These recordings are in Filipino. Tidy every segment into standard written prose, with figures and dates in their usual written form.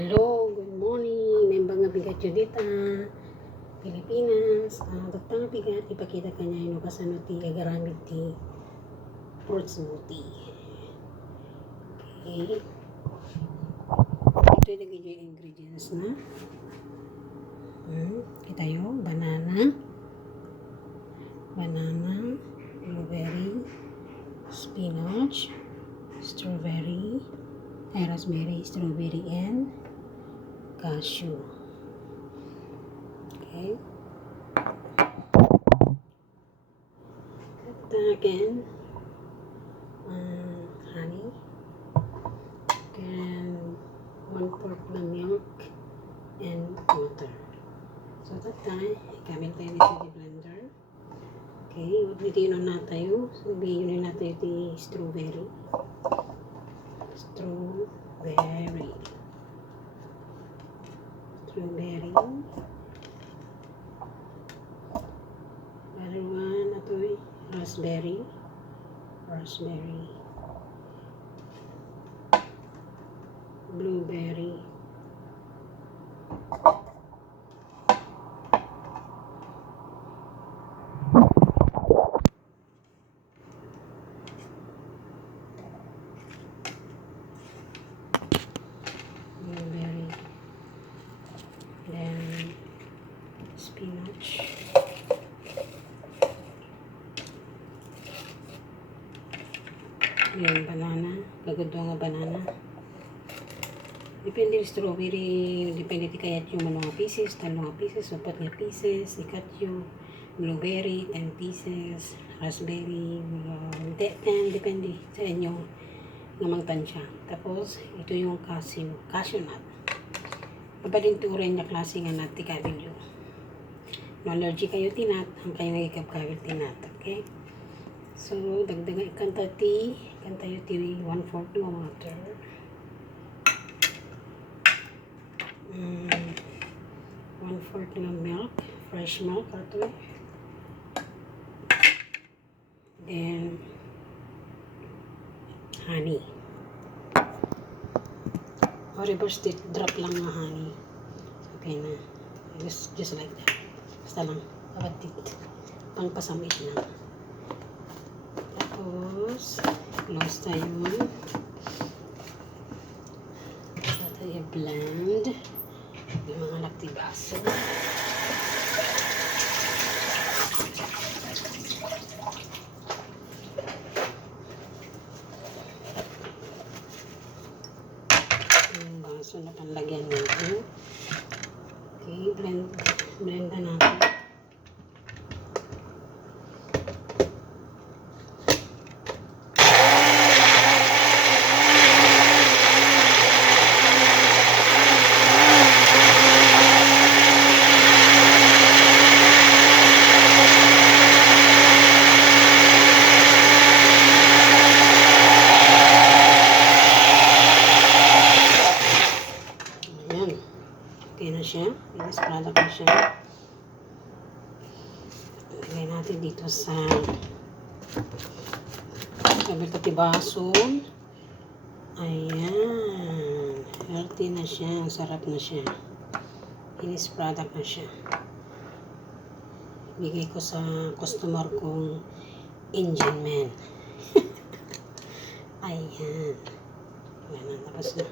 Hello, good morning. May mga bigat yun dita. Pilipinas. Ang bigat, ipakita ka niya yung kasano ti agaramid ti fruit smoothie. Okay. Ito yung nagiging yung ingredients na. Kita yun, banana, blueberry, spinach, raspberry, strawberry, and cashew. Okay. Again, honey, and 1/4 na milk and water. So that time, ikamit tayo dito di blender. Okay, dito yun na tayo. So, yun na tayo di strawberry. Other one, ito raspberry, blueberry, then spinach, yung banana, kagad nga banana. Depende yung strawberry, depende kayat yung mga pieces, 3 pieces, 4 pieces, ikat yung blueberry, 10 pieces, raspberry, 10, depende sa inyo namang tansya. Tapos, ito yung cashew nut. Pabalinturin na klase nga nut, tikabilyo. No allergy kayo tinat, ang kayo nagikapkawil tinat, okay? So, dagdagan ikanta yung 1/4 ng water. 1/4 ng milk, fresh milk, ito. Then, honey. Or reverse drop lang ng honey. Okay na. Just like that. Basta lang, kabatit. Pangpasamit na. Tapos, close tayo. Basta tayo blend. Yung mga laktibaso. Yung baso na panlagyan natin. Okay, blend na natin. Okay na siya. Yes, product na siya. Ilagay natin dito sa kabit bason. Ayan. Healthy na siya. Ang sarap na siya. Finished product na siya. Bigay ko sa customer kong Indian man. Ayan. Ayan. Tapos na.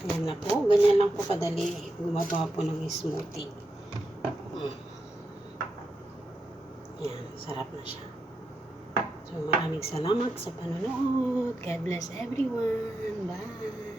Ayan na po. Ganyan lang po kadali gumagawa po ng smoothie. Ayan. Sarap na siya. So, maraming salamat sa panonood. God bless everyone. Bye.